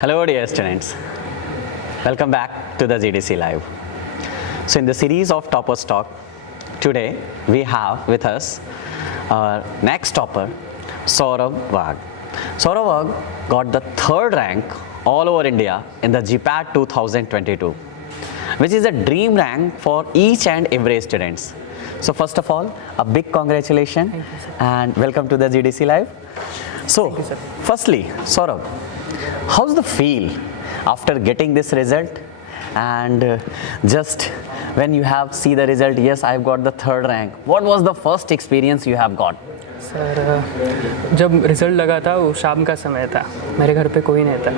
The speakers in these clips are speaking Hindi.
Hello dear students, welcome back to the GDC Live. So in the series of Toppers Talk, today we have with us our next topper, Saurabh Wagh. Saurabh Wagh got the third rank all over India in the GPAT 2022, which is a dream rank for each and every students. So first of all, a big congratulations and welcome to the GDC Live. So firstly, Saurabh, how's the feel after getting this result and just when you have see the result, yes, I've got the third rank, what was the first experience you have got? Sir जब रिज़ल्ट लगा था वो शाम का समय था, मेरे घर पे कोई नहीं था।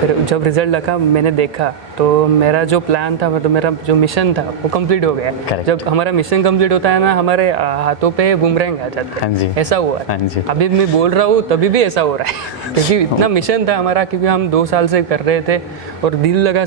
फिर जब रिज़ल्ट लगा मैंने देखा तो मेरा जो प्लान था मतलब मेरा जो मिशन था वो कंप्लीट हो गया। Correct. जब हमारा मिशन कंप्लीट होता है ना, हमारे हाथों पे बूमरैंग आ जाता हाँ जी। है, ऐसा हुआ हाँ जी। अभी मैं बोल रहा हूँ तभी भी ऐसा हो रहा है क्योंकि इतना मिशन था हमारा, क्योंकि हम 2 साल से कर रहे थे और दिल लगा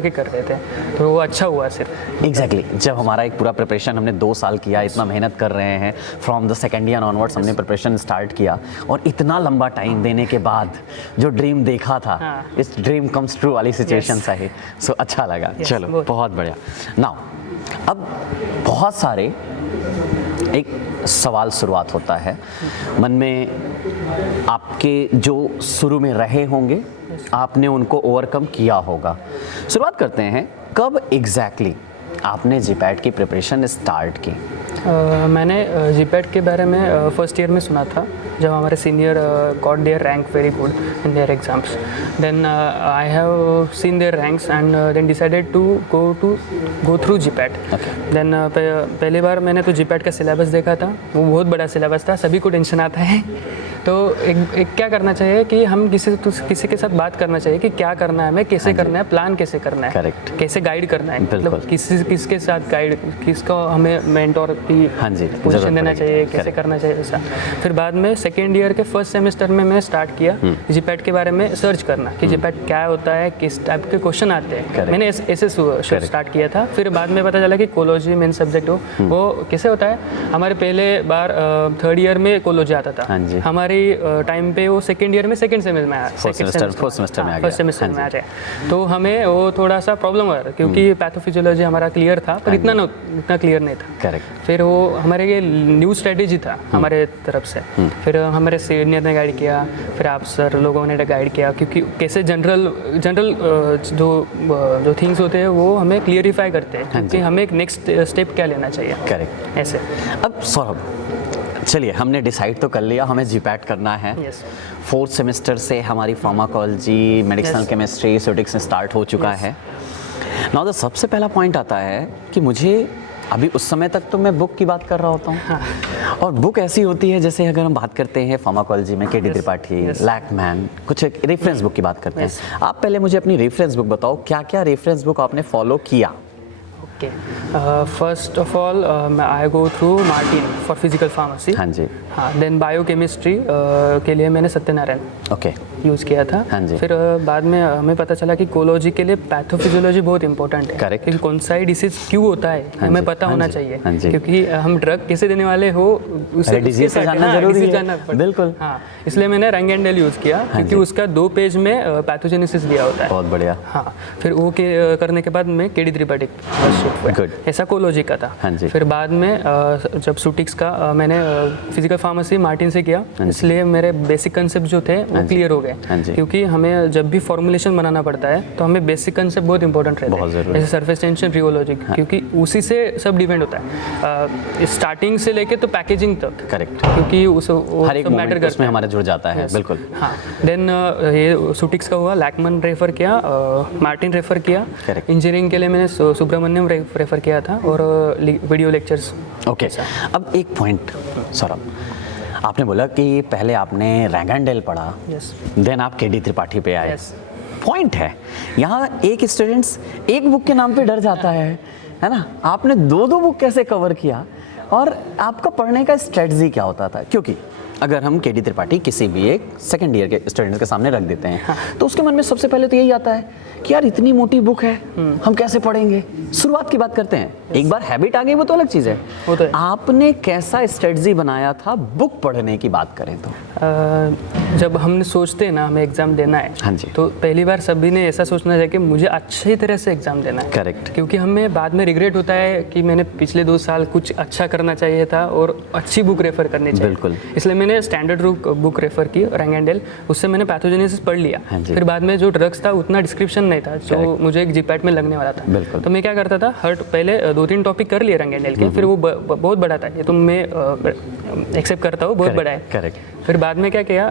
के कर रहे थे, तो वो अच्छा हुआ सिर्फ। एग्जैक्टली जब हमारा एक पूरा प्रिपरेशन हमने 2 साल किया, इतना मेहनत कर रहे हैं, from the second year onwards हमने प्रिपरेशन स्टार्ट किया और इतना लंबा टाइम देने के बाद जो ड्रीम देखा था, इस ड्रीम कम्स ट्रू वाली सिचुएशन है। सो अच्छा लगा। चलो बहुत बढ़िया। नाउ अब बहुत सारे एक सवाल शुरुआत होता है मन में, आपके जो शुरू में रहे होंगे आपने उनको ओवरकम किया होगा। शुरुआत करते हैं, कब एग्जैक्टली आपने जीपैट की प्रिपरेशन स्टार्ट की? मैंने जीपैट के बारे में फर्स्ट ईयर में सुना था जब हमारे senior got their rank very good in their exams. Then I have seen their ranks and then decided to go through GPAT. देन पहली बार मैंने तो जीपैट का सिलेबस देखा था, वो बहुत बड़ा सिलेबस था, सभी को टेंशन आता है। तो एक क्या करना चाहिए कि हम किसी के साथ बात करना चाहिए कि क्या करना है, हमें कैसे करना है, प्लान कैसे करना है, करेक्ट, कैसे गाइड करना है, मतलब किसके साथ गाइड, किसको हमें मेंटोर की पोजीशन देना चाहिए, कैसे करना चाहिए ऐसा। फिर बाद में सेकेंड ईयर के फर्स्ट सेमेस्टर में मैं स्टार्ट किया जीपैट के बारे में सर्च करना कि जीपैट क्या होता है, किस टाइप के क्वेश्चन आते हैं। मैंने ऐसे स्टार्ट किया था। फिर बाद में पता चला कि कोलॉजी मेन सब्जेक्ट हो, वो कैसे होता है। हमारे पहले बार थर्ड ईयर में कोलॉजी आता था, हमारी टाइम पे वो सेकेंड ईयर में सेकेंड सेमेस्टर में आया, फर्स्ट सेमेस्टर में आ जाए, तो हमें वो थोड़ा सा प्रॉब्लम हुआ क्योंकि पैथोफिजियोलॉजी हमारा क्लियर था पर इतना क्लियर नहीं था। करेक्ट। फिर वो हमारे ये न्यू स्ट्रेटेजी था हमारे तरफ से। फिर हमारे सीनियर ने गाइड किया, फिर आप सर लोगों ने गाइड किया, क्योंकि कैसे जनरल जो थिंग्स होते हैं वो हमें क्लियरिफाई करते हैं क्योंकि हमें एक नेक्स्ट स्टेप क्या लेना चाहिए। करेक्ट। ऐसे अब सौरभ, चलिए हमने डिसाइड तो कर लिया हमें जीपैट करना है। फोर्थ सेमेस्टर से हमारी pharmacology, medicinal chemistry, statistics start हो चुका है। नाउ द सबसे पहला पॉइंट आता है कि मुझे अभी उस समय तक तो मैं बुक की बात कर रहा होता हूँ और बुक ऐसी होती है, जैसे अगर हम बात करते हैं फार्माकोलॉजी में के डी त्रिपाठी, लैकमैन, कुछ एक रेफरेंस बुक की बात करते हैं। आप पहले मुझे अपनी रेफरेंस बुक बताओ, क्या क्या रेफरेंस बुक आपने फॉलो किया? Okay, first of all I go through Martin for physical pharmacy. हाँ जी। हाँ, देन बायोकेमिस्ट्री के लिए मैंने सत्यनारायण ओके यूज़ किया था। हाँ जी। फिर बाद में हमें पता चला कि कोलॉजी के लिए पैथोफिजियोलॉजी बहुत इंपॉर्टेंट है। करेक्ट। क्योंकि कौन सा डिसीज क्यों होता है हमें पता होना चाहिए, क्योंकि हम ड्रग कैसे देने वाले हो उसे डिजीज से जानना जरूरी है। बिल्कुल। हाँ, इसलिए मैंने रैंगेंडेल यूज़ किया क्योंकि उसका 2 पेज में पैथोजेनेसिस दिया होता है। बहुत बढ़िया। हाँ, फिर वो करने के बाद में के डी त्रिपाठी ऐसा कोलॉजी का था। हाँ जी। फिर बाद में जब स्टैटिस्टिक्स का मैंने फिजिकल फार्मेसी मार्टिन से किया, इसलिए मेरे बेसिक कंसेप्ट जो थे वो क्लियर हो गए, क्योंकि हमें जब भी फॉर्मुलेशन बनाना पड़ता है तो हमें बेसिक कंसेप्ट बहुत इंपॉर्टेंट रहते हैं, जैसे सरफेस टेंशन, रियोलॉजी, क्योंकि उसी से सब डिपेंड होता है, स्टार्टिंग से लेके तो पैकेजिंग तक। करेक्ट। क्योंकि हर एक मैटर उसमें हमारा जुड़ जाता है। बिल्कुल। हाँ, देन ये स्टैटिस्टिक्स का हुआ, लैकमैन रेफर किया, मार्टिन रेफर किया। इंजीनियरिंग के लिए मैंने सुब्रमण्यम रेफर किया था और वीडियो लेक्चर्स। ओके। अब एक पॉइंट सौरभ, आपने बोला कि पहले आपने रैंगेंडेल पढ़ा, देन आप के डी त्रिपाठी पे आए। पॉइंट है यहाँ, एक स्टूडेंट्स एक बुक के नाम पे डर जाता है ना। आपने 2 बुक कैसे कवर किया और आपका पढ़ने का स्ट्रेटजी क्या होता था? क्योंकि अगर हम के डी त्रिपाठी किसी भी एक सेकंड ईयर के स्टूडेंट्स के सामने रख देते हैं तो उसके मन में सबसे पहले तो यही आता है कि यार इतनी मोटी बुक है, हम कैसे पढ़ेंगे। शुरुआत की बात करते हैं, एक बार हैबिट आ गई वो तो अलग चीज़ है। आपने कैसा स्ट्रेटजी बनाया था बुक पढ़ने की बात करें तो? जब हमने सोचते हैं ना हमें एग्ज़ाम देना है, हाँ जी। तो पहली बार सभी ने ऐसा सोचना चाहिए कि मुझे अच्छी तरह से एग्ज़ाम देना है। करेक्ट। क्योंकि हमें बाद में रिग्रेट होता है कि मैंने पिछले 2 साल कुछ अच्छा करना चाहिए था और अच्छी बुक रेफ़र करनी चाहिए। बिल्कुल। इसलिए इसलिए मैंने स्टैंडर्ड बुक रेफ़र की, रैंग एंड डेल, उससे मैंने पैथोजेनेसिस पढ़ लिया। हाँ जी। फिर बाद में जो ड्रग्स था उतना डिस्क्रिप्शन नहीं था जो मुझे एक जीपैट में लगने वाला था। बिल्कुल। तो मैं क्या करता था, पहले 2-3 टॉपिक कर लिए रैंग एंड डेल के, फिर वो बहुत बड़ा था, ये तो मैं एक्सेप्ट करता हूँ, बहुत बड़ा है। करेक्ट। फिर बाद में क्या किया,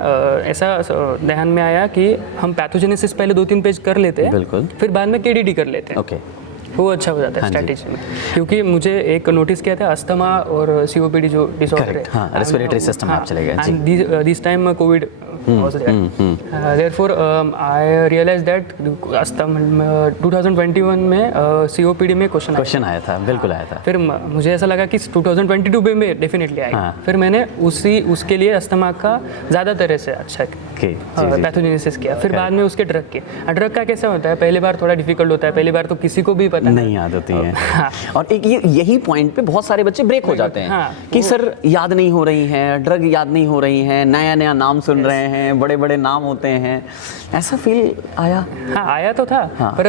ऐसा ध्यान में आया कि हम पैथोजेनेसिस पहले 2-3 पेज कर लेते हैं, बिल्कुल। फिर बाद में केडीडी कर लेते हैं। ओके। वो अच्छा हो जाता है स्ट्रैटेजी में। क्योंकि मुझे एक नोटिस किया था, अस्थमा और सीओपीडी जो डिसऑर्डर है, हाँ, रेस्पिरेटरी सिस्टम में आप चले गए। And this time Covid was there. Therefore, I realized that asthma 2021 में COPD में क्वेश्चन आया था, बिल्कुल आया था। फिर मुझे ऐसा लगा कि 2022 में डेफिनेटली आएगा। हाँ। फिर मैंने उसके लिए अस्थमा का ज़्यादा तरह से अच्छा पैथोजेनेसिस किया। फिर बाद में उसके ड्रग के, ड्रग का कैसा होता है, पहली बार थोड़ा डिफिकल्ट होता है, पहली बार तो किसी को भी पता नहीं याद होती है। और एक यही पॉइंट पे बहुत सारे बच्चे ब्रेक हो जाते हैं कि सर याद नहीं हो रही हैं, ड्रग याद नहीं हो रही हैं, नया नया नाम सुन रहे हैं, बड़े बड़े नाम होते हैं, ऐसा फील आया? हाँ, आया तो था। हाँ। पर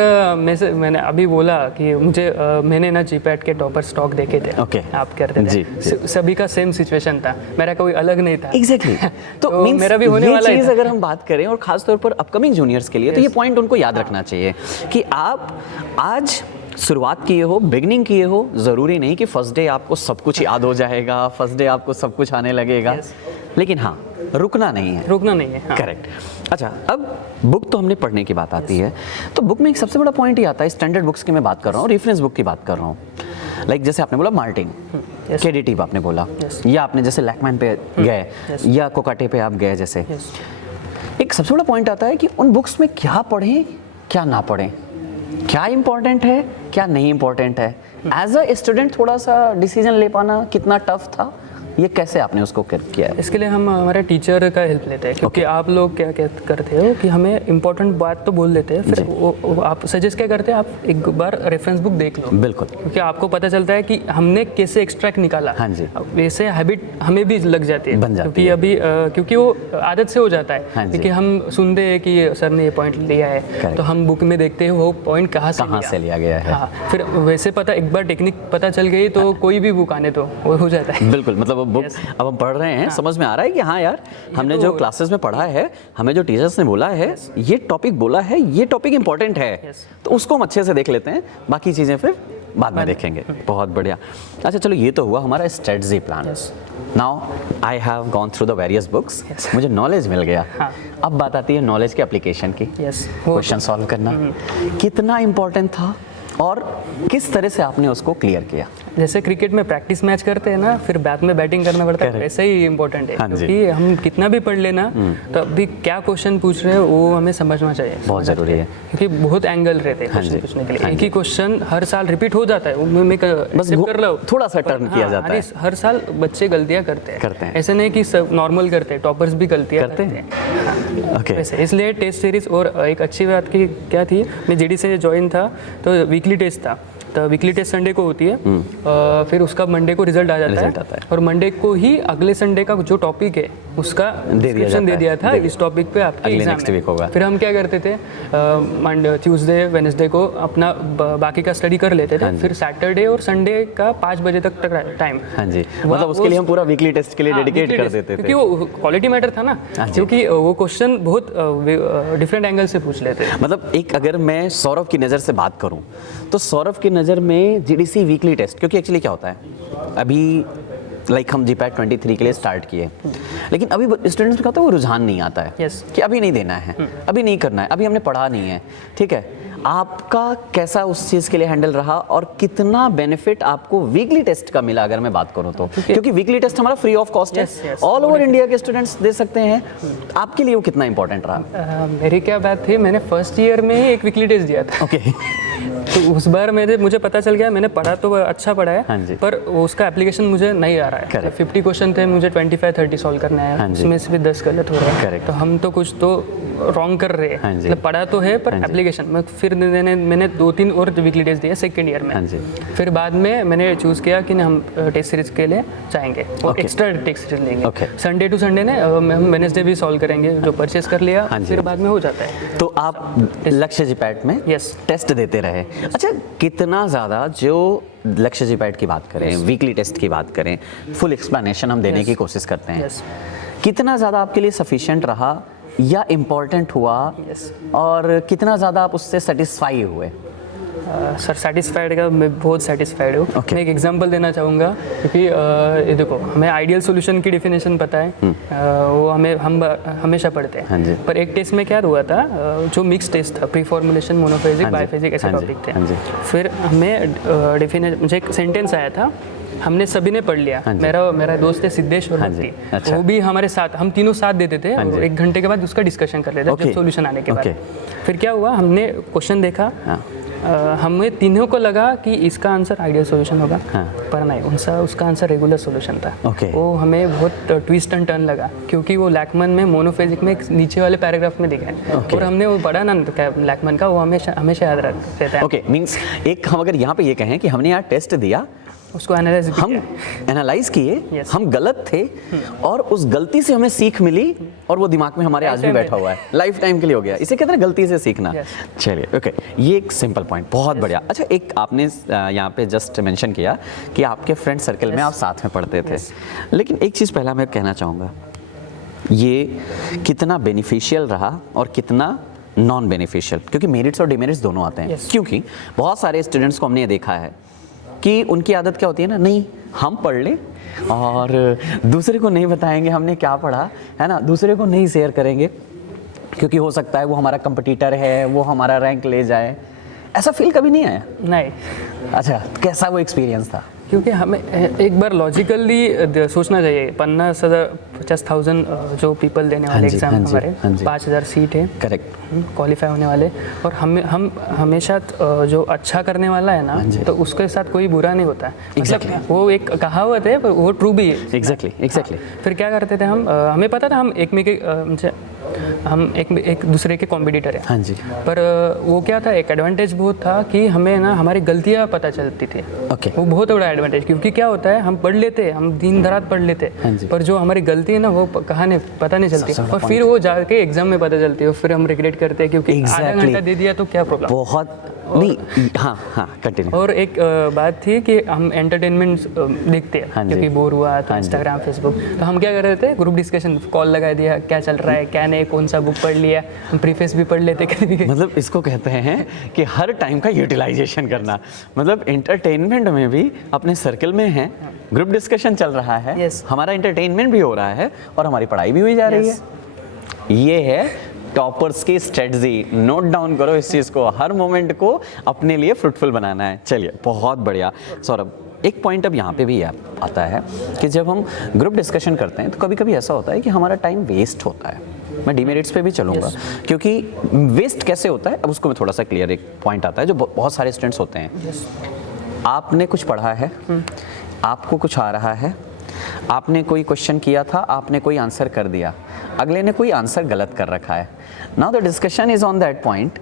मैंने अभी बोला कि मुझे मैंने ना जीपैट के टॉपर स्टॉक देखे थे। ओके। आप करते थे, सभी का सेम सिचुएशन था, मेरा कोई अलग नहीं था। एग्जैक्टली। तो मेरा भी होने वाला है। अगर हम बात करें और खास तौर पर अपकमिंग जूनियर्स के लिए, तो ये पॉइंट उनको याद रखना चाहिए कि आप आज शुरुआत किए हो, बिगनिंग किए हो, ज़रूरी नहीं कि फर्स्ट डे आपको सब कुछ याद हो जाएगा, फर्स्ट डे आपको सब कुछ आने लगेगा, लेकिन हाँ, रुकना नहीं है। रुकना नहीं है, हाँ। करेक्ट। अच्छा, अब बुक तो हमने पढ़ने की बात आती है, तो बुक में एक सबसे बड़ा पॉइंट ही आता है, स्टैंडर्ड बुक्स की मैं बात कर रहा हूँ, रेफरेंस बुक की बात कर रहा हूँ। लाइक जैसे आपने बोला मार्टिन, केडीटी आपने बोला, या आपने जैसे लैकमैन पे गए, या कोकाटे पे आप गए, जैसे एक सबसे बड़ा पॉइंट आता है कि उन बुक्स में क्या पढ़ें, क्या ना पढ़ें, क्या इंपॉर्टेंट है, क्या नहीं इंपॉर्टेंट है। एज अ स्टूडेंट थोड़ा सा डिसीजन ले पाना कितना टफ था, ये कैसे आपने उसको किया है? इसके लिए हम हमारे टीचर का हेल्प लेते हैं, क्योंकि आप लोग क्या करते हो कि हमें इंपॉर्टेंट बात तो बोल देते हैं, फिर वो आप सजेस्ट क्या करते हैं, आप एक बार रेफरेंस बुक देख लो। बिल्कुल। क्योंकि आपको पता चलता है कि हमने कैसे एक्सट्रैक्ट निकाला। हाँ जी। वैसे हैबिट हमें भी लग जाती है, बन जाती क्योंकि है। अभी क्योंकि वो आदत से हो जाता है। हाँ जी। क्योंकि हम सुनते हैं कि सर ने ये पॉइंट लिया है, तो हम बुक में देखते हैं वो पॉइंट कहाँ से लिया गया है। हाँ, फिर वैसे पता, एक बार टेक्निक पता चल गई तो कोई भी बुक आने तो वो हो जाता है। बिल्कुल। मतलब बुक अब हम पढ़ रहे हैं, समझ में आ रहा है कि हाँ यार, हमने जो क्लासेस में पढ़ा है, हमें जो टीचर्स ने बोला है, ये टॉपिक बोला है, ये टॉपिक इंपॉर्टेंट है, तो उसको हम अच्छे से देख लेते हैं, बाकी चीज़ें फिर बाद में देखेंगे। बहुत बढ़िया। अच्छा चलो, ये तो हुआ हमारा strategy plan. Now I have gone through the various books, मुझे नॉलेज मिल गया। अब बात आती है नॉलेज के एप्लीकेशन की। क्वेश्चन सॉल्व करना कितना इंपॉर्टेंट था और किस तरह से आपने उसको क्लियर किया? जैसे क्रिकेट में प्रैक्टिस मैच करते हैं ना, फिर बाद में बैटिंग करना पड़ता है, वैसे ही इम्पोर्टेंट है। क्योंकि हम कितना भी पढ़ लेना, तो अभी क्या क्वेश्चन पूछ रहे हैं वो हमें समझना चाहिए, बहुत ज़रूरी है। क्योंकि बहुत एंगल रहते हैं क्वेश्चन पूछने के लिए। एक ही क्वेश्चन हर साल रिपीट हो जाता है, मैं बस कर लो, थोड़ा सा टर्न किया जाता है। हर साल बच्चे गलतियाँ करते हैं। ऐसे नहीं कि सब नॉर्मल करते हैं, टॉपर्स भी गलतियाँ करते हैं। इसलिए टेस्ट सीरीज, और एक अच्छी बात की क्या थी, मैं जीडी से ज्वाइन था तो वीकली टेस्ट था, तो वीकली टेस्ट संडे को होती है, फिर उसका मंडे को रिजल्ट आ जाता है, और मंडे को ही अगले संडे का जो टॉपिक है उसका डिस्क्रिप्शन दे दिया था, इस टॉपिक पे आपके एग्जाम है। फिर हम क्या करते थे, मंडे, ट्यूसडे, वेडनेसडे को अपना बाकी का स्टडी कर लेते थे, फिर सैटरडे और संडे का 5 बजे तक टाइम। हाँ जी, मतलब उसके लिए हम पूरा वीकली टेस्ट के लिए डेडिकेट कर देते थे, क्योंकि वो क्वालिटी मैटर था ना, क्योंकि वो क्वेश्चन बहुत डिफरेंट एंगल से पूछ लेते हैं। मतलब एक अगर मैं सौरभ की नज़र से बात करूं, तो सौरभ की नज़र में जीडीसी वीकली टेस्ट, क्योंकि एक्चुअली क्या होता है, अभी लाइक हम जीपैट 23 के लिए स्टार्ट किए, लेकिन अभी स्टूडेंट्स में क्या होता है, वो रुझान नहीं आता है कि अभी नहीं देना है, अभी नहीं करना है, अभी हमने पढ़ा नहीं है। ठीक है, आपका कैसा उस चीज़ के लिए हैंडल रहा और कितना बेनिफिट आपको वीकली टेस्ट का मिला, अगर मैं बात करूं तो? क्योंकि वीकली टेस्ट हमारा फ्री ऑफ कॉस्ट है, ऑल ओवर इंडिया के स्टूडेंट्स दे सकते हैं। आपके लिए वो कितना इंपॉर्टेंट रहा? मेरी क्या बात थी, मैंने फर्स्ट ईयर में ही एक वीकली टेस्ट दिया था। तो उस बार मुझे पता चल गया, मैंने पढ़ा तो अच्छा पढ़ा है, पर उसका एप्लीकेशन मुझे नहीं आ रहा है। 50 क्वेश्चन थे, मुझे 25-30 सॉल्व करना है, उसमें से भी 10 गलत हो रहा है। तो हम तो कुछ तो रॉन्ग कर रहे हैं, हाँ जी। मतलब पढ़ा तो है पर हाँ जी। एप्लीकेशन में फिर मैंने 2-3 और वीकली टेस्ट दिए सेकेंड ईयर में। हाँ जी। फिर बाद में मैंने चूज़ किया कि हम टेस्ट सीरीज के लिए जाएंगे और Okay. एक्स्ट्रा टेस्ट सीरीज लेंगे। Okay. संडे टू संडे ने हम वेडनेसडे भी सॉल्व करेंगे, जो परचेस कर लिया हाँ जी। फिर बाद में हो जाता है। तो आप लक्ष्य जीपैट में Yes. टेस्ट देते रहे। अच्छा, कितना ज़्यादा जो लक्ष्य जीपैट की बात करें, वीकली टेस्ट की बात करें, फुल एक्सप्लेनेशन हम देने Yes. की कोशिश करते हैं, Yes. कितना ज़्यादा आपके लिए सफिशिएंट रहा या इम्पोर्टेंट हुआ, Yes. और कितना ज़्यादा आप उससे सेटिस्फाई हुए? सर सेटिस्फाइड का मैं बहुत सेटिस्फाइड हूँ। Okay. मैं एक एग्जांपल देना चाहूँगा, क्योंकि ये देखो हमें आइडियल सॉल्यूशन की डेफिनेशन पता है, वो हम हमेशा पढ़ते हाँ जी। हैं। पर एक टेस्ट में क्या हुआ था, जो मिक्स टेस्ट था, प्री फॉर्मुलेशन, मोनोफेजिक, हाँ जी, बायोफेजिक, ऐसे हाँ जी, टॉपिक थे। हाँ जी। फिर हमें डेफिनेशन, मुझे एक सेंटेंस आया था, हमने सभी ने पढ़ लिया। हाँ जी। मेरा दोस्त है सिद्धेश्वर हाँ जी, भक्ति, अच्छा। वो भी हमारे साथ, हम तीनों साथ देते थे, हाँ जी। और 1 घंटे के बाद उसका डिस्कशन कर लेते Okay. जब सॉल्यूशन आने के बाद। Okay. फिर क्या हुआ, हमने क्वेश्चन देखा, हाँ। हमें तीनों को लगा कि इसका आंसर आइडियल सॉल्यूशन होगा, हाँ। पर नहीं, उसका आंसर रेगुलर सॉल्यूशन था। Okay. वो हमें बहुत ट्विस्ट एंड टर्न लगा, क्योंकि वो लैकमैन में मोनोफेजिक में एक नीचे वाले पैराग्राफ में दिखा है। Okay. और हमने वो पढ़ा ना, तो क्या लैकमैन का वो हमेशा याद रहता है। ओके, मींस एक हम अगर यहाँ पे ये कहें कि हमने यहाँ टेस्ट दिया, उसको एनालाइज हम एनालाइज किए, Yes. हम गलत थे, और उस गलती से हमें सीख मिली, और वो दिमाग में हमारे आज भी Lifetime बैठा हुआ है, लाइफ टाइम के लिए हो गया। इसे कहते हैं गलती से सीखना। Yes. चलिए, ओके, ये एक सिंपल पॉइंट, बहुत बढ़िया। अच्छा, एक आपने यहाँ पे जस्ट मेंशन किया कि आपके फ्रेंड सर्कल में आप साथ में पढ़ते थे, लेकिन एक चीज़ पहला मैं कहना चाहूँगा, ये कितना बेनिफिशियल रहा और कितना नॉन बेनिफिशियल, क्योंकि मेरिट्स और डिमेरिट्स दोनों आते हैं। Yes. क्योंकि बहुत सारे स्टूडेंट्स को हमने ये देखा है कि उनकी आदत क्या होती है ना, नहीं हम पढ़ लें और दूसरे को नहीं बताएंगे हमने क्या पढ़ा, है ना, दूसरे को नहीं शेयर करेंगे, क्योंकि हो सकता है वो हमारा कंपटीटर है, वो हमारा रैंक ले जाए। ऐसा फील कभी नहीं आया? नहीं, अच्छा, कैसा वो एक्सपीरियंस था? क्योंकि हमें एक बार लॉजिकली सोचना चाहिए। 50,000 जो पीपल देने वाले हाँ जी, एग्जाम हाँ जी, हमारे, हाँ जी। 5,000 सीट है, करेक्ट। क्वालिफाई होने वाले, और हम हमेशा जो अच्छा करने वाला है ना, जी। तो उसके साथ कोई बुरा नहीं होता है। Exactly. मतलब वो एक कहावत है, पर वो ट्रू भी है। एग्जैक्टली। फिर क्या करते थे हम, हमें पता था हम एक दूसरे के कॉम्पिटिटर हैं। हाँ जी। पर वो क्या था, एक एडवांटेज बहुत था कि हमें ना हमारी गलतियाँ पता चलती थी। ओके। वो बहुत बड़ा एडवांटेज, क्योंकि क्या होता है, हम पढ़ लेते, हम दिन रात पढ़ लेते, हाँ जी। पर जो हमारी गलती है ना, वो कहाँ नहीं पता नहीं चलती, सबसे बड़ा और फिर वो जाके एग्जाम में पता चलती है, और फिर हम रिग्रेट करते हैं, क्योंकि आधा Exactly. घंटा दे दिया तो क्या प्रॉब्लम। बहुत नहीं, हाँ, कंटिन्यू। और एक बात थी कि हम एंटरटेनमेंट देखते हैं, हाँ जी। क्योंकि बोर हुआ तो हाँ जी। इंस्टाग्राम, फेसबुक, तो हम क्या कर रहे थे, ग्रुप डिस्कशन, कॉल लगा दिया, क्या चल रहा है, क्या नहीं, कौन सा बुक पढ़ लिया, हम प्रीफेस भी पढ़ लेते कभी। मतलब इसको कहते हैं कि हर टाइम का यूटिलाइजेशन करना, मतलब एंटरटेनमेंट में भी अपने सर्कल में है, ग्रुप डिस्कशन चल रहा है, Yes. हमारा एंटरटेनमेंट भी हो रहा है और हमारी पढ़ाई भी हुई जा रही Yes. है। ये है टॉपर्स की स्ट्रेटजी, नोट डाउन करो इस चीज़ को, हर मोमेंट को अपने लिए फ्रूटफुल बनाना है। चलिए, बहुत बढ़िया। सौरभ, एक पॉइंट अब यहाँ पे भी आता है कि जब हम ग्रुप डिस्कशन करते हैं तो कभी कभी ऐसा होता है कि हमारा टाइम वेस्ट होता है। मैं डिमेरिट्स पे भी चलूँगा, क्योंकि वेस्ट कैसे होता है अब उसको मैं थोड़ा सा क्लियर, एक पॉइंट आता है जो बहुत सारे स्टूडेंट्स होते हैं। आपने कुछ पढ़ा है, आपको कुछ आ रहा है, आपने कोई क्वेश्चन किया था, आपने कोई आंसर कर दिया, अगले ने कोई आंसर गलत कर रखा है। Now the discussion is on that point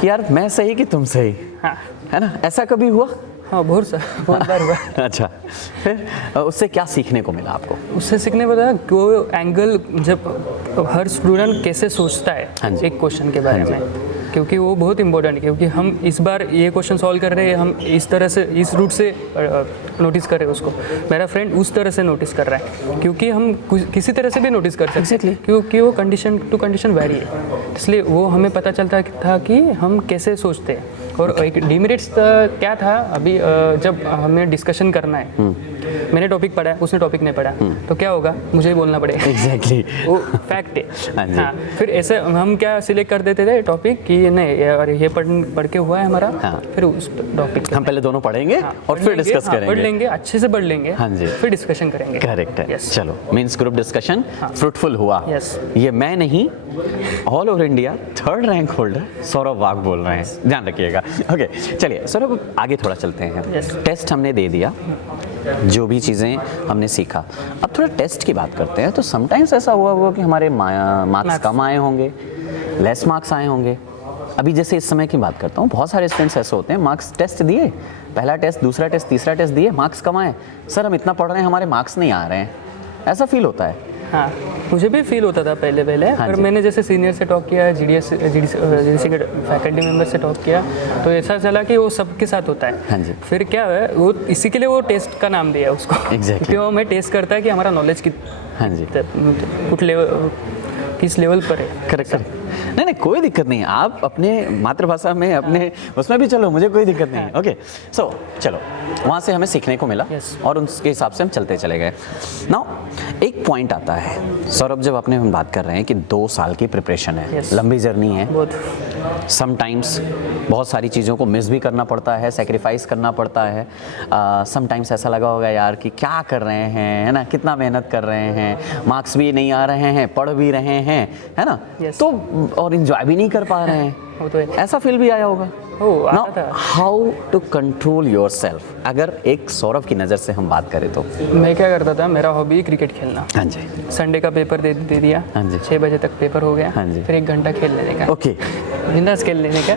कि यार मैं सही कि तुम सही, हाँ, है ना, ऐसा कभी हुआ? हाँ, बहुत बार हुआ। अच्छा, फिर उससे क्या सीखने को मिला आपको? उससे सीखने को मिला कि वो एंगल, जब हर स्टूडेंट कैसे सोचता है हाँ जी। एक क्वेश्चन के बारे में, क्योंकि वो बहुत इंपॉर्टेंट है। क्योंकि हम इस बार ये क्वेश्चन सॉल्व कर रहे हैं, हम इस तरह से, इस रूट से नोटिस कर रहे हैं उसको, मेरा फ्रेंड उस तरह से नोटिस कर रहा है, क्योंकि हम किसी तरह से भी नोटिस कर सकते हैं, क्योंकि वो कंडीशन टू कंडीशन वेरी है। इसलिए वो हमें पता चलता था कि हम कैसे सोचते हैं। और एक डिमेरिट्स क्या था, अभी जब हमें डिस्कशन करना है, मैंने टॉपिक पढ़ा है, उसने टॉपिक नहीं पढ़ा, तो क्या होगा, मुझे ही बोलना पड़ेगा। एग्जैक्टली। वो फैक्ट है। हाँ जी। हाँ, फिर ऐसे हम क्या सिलेक्ट कर देते थे टॉपिक कि नहीं यार, ये पढ़ के हुआ है हमारा, हाँ। फिर उस टॉपिक हम पहले दोनों पढ़ेंगे और फिर डिस्कस पढ़ करेंगे। लेंगे, अच्छे से पढ़ लेंगे, हाँ जी। फिर डिस्कशन करेंगे। करेक्ट है। Yes. चलो, मीन्स ग्रुप डिस्कशन फ्रूटफुल हुआ। Yes. ये मैं नहीं, all over India 3rd rank holder Saurabh Wagh बोल रहे हैं, ध्यान रखिएगा। ओके, चलिए सौरभ, आगे थोड़ा चलते हैं। Yes. टेस्ट हमने दे दिया, जो भी चीज़ें हमने सीखा। अब थोड़ा टेस्ट की बात करते हैं। तो समटाइम्स ऐसा हुआ होगा कि हमारे मार्क्स कम आए होंगे, लेस मार्क्स आए होंगे। अभी जैसे इस समय की बात करता हूँ, बहुत सारे स्टूडेंट्स ऐसे होते हैं, मार्क्स टेस्ट दिए, पहला टेस्ट, दूसरा टेस्ट, तीसरा टेस्ट दिए, मार्क्स कम आए, सर हम इतना पढ़ रहे हैं हमारे मार्क्स नहीं आ रहे हैं, ऐसा फील होता है। हाँ, मुझे भी फील होता था पहले हाँ पर जी। मैंने जैसे सीनियर से टॉक किया, जीडीसी के फैकल्टी मेंबर से टॉक किया, तो ऐसा चला कि वो सबके साथ होता है। हाँ जी। फिर क्या है, वो इसी के लिए वो टेस्ट का नाम दिया उसको। Exactly. क्यों हमें टेस्ट करता है कि हमारा नॉलेज हाँ जी। कुछ लेवल, किस लेवल पर है। करेक्ट। नहीं कोई दिक्कत नहीं, आप अपने मातृभाषा में अपने उसमें भी चलो, मुझे कोई दिक्कत नहीं। ओके सो चलो, वहाँ से हमें सीखने को मिला Yes. और उसके हिसाब से हम चलते चले गए। नाउ एक पॉइंट आता है सौरभ, जब अपने हम बात कर रहे हैं कि 2 साल की प्रिपरेशन है, Yes. लंबी जर्नी है, बहुत समटाइम्स बहुत सारी चीज़ों को मिस भी करना पड़ता है, सेक्रीफाइस करना पड़ता है। समटाइम्स ऐसा लगा होगा यार कि क्या कर रहे हैं, है ना, कितना मेहनत कर रहे हैं, मार्क्स भी नहीं आ रहे हैं, पढ़ भी रहे हैं, है ना, Yes. तो और इंजॉय भी नहीं कर पा रहे हैं, वो तो है। ऐसा फील भी आया होगा। आता नाउ था। How to control yourself, अगर एक सौरभ की नज़र से हम बात करें तो? मैं क्या करता था, मेरा हॉबी क्रिकेट खेलना। हाँ जी। संडे का पेपर दे दिया, हाँ जी। 6 बजे तक पेपर हो गया, हाँ जी। फिर 1 घंटा खेल लेने का, ओके। बिंदास खेल लेने का,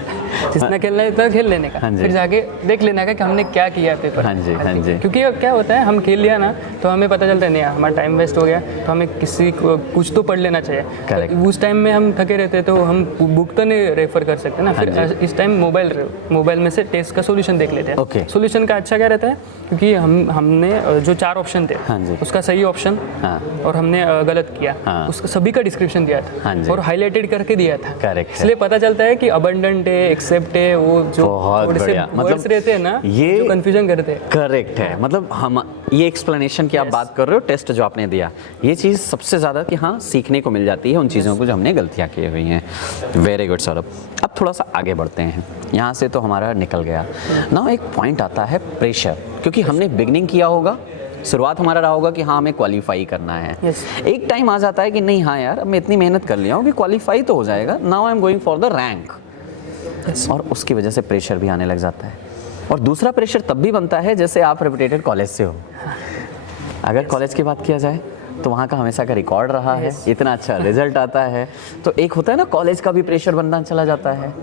जितना खेलना है उतना खेल लेने का, हाँ जी। फिर जाके देख लेना का कि हमने क्या किया है पेपर। हाँ जी, हाँ जी। क्योंकि क्या होता है, हम खेल लिया ना तो हमें पता चलता है नहीं हमारा टाइम वेस्ट हो गया, तो हमें किसी को कुछ तो पढ़ लेना चाहिए। Correct. तो उस टाइम में हम थके रहते तो हम बुक तो नहीं रेफर कर सकते ना, फिर हाँ इस टाइम मोबाइल में से टेस्ट का सोल्यूशन देख लेते हैं। Okay. सोल्यूशन का अच्छा क्या रहता है, क्योंकि हमने जो 4 ऑप्शन थे हाँ जी। उसका सही ऑप्शन हाँ। और हमने गलत किया, हाँ। उसका सभी का डिस्क्रिप्शन दिया था। हाँ जी। और हाईलाइटेड करके दिया था। Correct है। इसलिए पता चलता है कि अबंडेंट है, एक्सेप्ट है, वो जो बहुत थोड़े से बढ़िया। वर्ड्स रहते हैं ना, ये जो कंफ्यूजन करते हैं। करेक्ट है, मतलब हम ये एक्सप्लेनेशन की आप बात कर रहे हो, टेस्ट जो आपने दिया, ये चीज़ सबसे ज़्यादा कि हाँ सीखने को मिल जाती है उन चीज़ों को जो हमने गलतियाँ की हुई हैं। Very good Saurabh. अब थोड़ा सा आगे बढ़ते हैं, यहाँ से तो हमारा निकल गया ना। एक पॉइंट आता है प्रेशर, क्योंकि हमने बिगनिंग किया होगा, शुरुआत हमारा रहा होगा कि हाँ हमें क्वालिफाई करना है। Yes. एक टाइम आ जाता है कि नहीं, हाँ यार अब मैं इतनी मेहनत कर लिया हूँ कि क्वालिफाई तो हो जाएगा, now I am going for the rank, और उसकी वजह से प्रेशर भी आने लग जाता है। और दूसरा प्रेशर तब भी बनता है जैसे आप रेपुटेटेड कॉलेज से हो। अगर कॉलेज की बात किया जाए तो वहाँ का हमेशा का रिकॉर्ड रहा है, इतना अच्छा रिजल्ट आता है, तो एक होता है ना कॉलेज का भी प्रेशर बनना चला जाता है।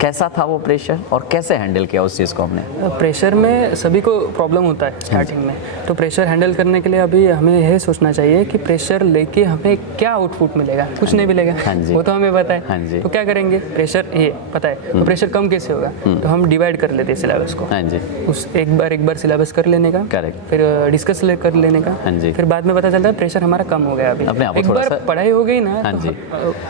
कैसा था वो प्रेशर और कैसे हैंडल किया उस चीज़ को हमने? प्रेशर में सभी को प्रॉब्लम होता है स्टार्टिंग में, तो प्रेशर हैंडल करने के लिए अभी हमें यह सोचना चाहिए कि प्रेशर लेके हमें क्या आउटपुट मिलेगा। कुछ नहीं मिलेगा, हाँ जी। वो तो हमें पता हाँ है। जी। तो क्या करेंगे, प्रेशर ये पता है तो प्रेशर कम कैसे होगा, तो हम डिवाइड कर लेते हैं सिलेबस को। हाँ जी। उस एक बार सिलेबस कर लेने का, करेक्ट। फिर डिस्कस कर लेने का, हाँ जी। फिर बाद में पता चलता है प्रेशर हमारा कम हो गया। अभी अपने आप को एक थोड़ा बार सा- पढ़ाई हो गई ना, हाँ तो जी।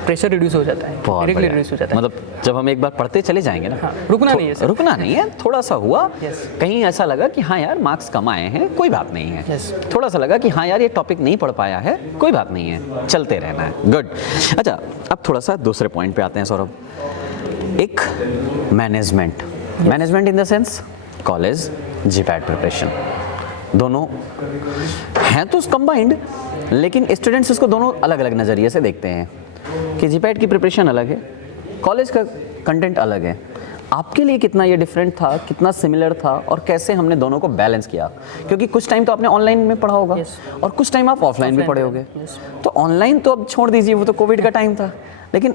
प्रेशर रिड्यूस हो जाता है, बहुत डायरेक्टली बढ़िया। रिड्यूस हो जाता है। मतलब जब हम एक बार पढ़ते चले जाएंगे ना, हाँ, रुकना नहीं है सर। रुकना नहीं है, थोड़ा सा हुआ, Yes. कहीं ऐसा लगा कि हाँ यार मार्क्स कम आए हैं, कोई बात नहीं है। Yes. थोड़ा सा लगा कि हाँ यार ये टॉपिक नहीं पढ़ पाया है, कोई बात नहीं है, चलते रहना है। गुड। अच्छा, अब थोड़ा सा दूसरे पॉइंट पे आते हैं सौरभ। एक management in the sense college, GPAT preparation, दोनों हैं तो कंबाइंड, लेकिन स्टूडेंट्स इसको दोनों अलग अलग नज़रिए से देखते हैं कि जीपैट की प्रिपरेशन अलग है, कॉलेज का कंटेंट अलग है। आपके लिए कितना ये डिफरेंट था, कितना सिमिलर था, और कैसे हमने दोनों को बैलेंस किया? क्योंकि कुछ टाइम तो आपने ऑनलाइन में पढ़ा होगा, Yes. और कुछ टाइम आप ऑफलाइन भी Offline पढ़े में, होगे। yes. तो ऑनलाइन तो अब छोड़ दीजिए, वो तो कोविड का टाइम था, लेकिन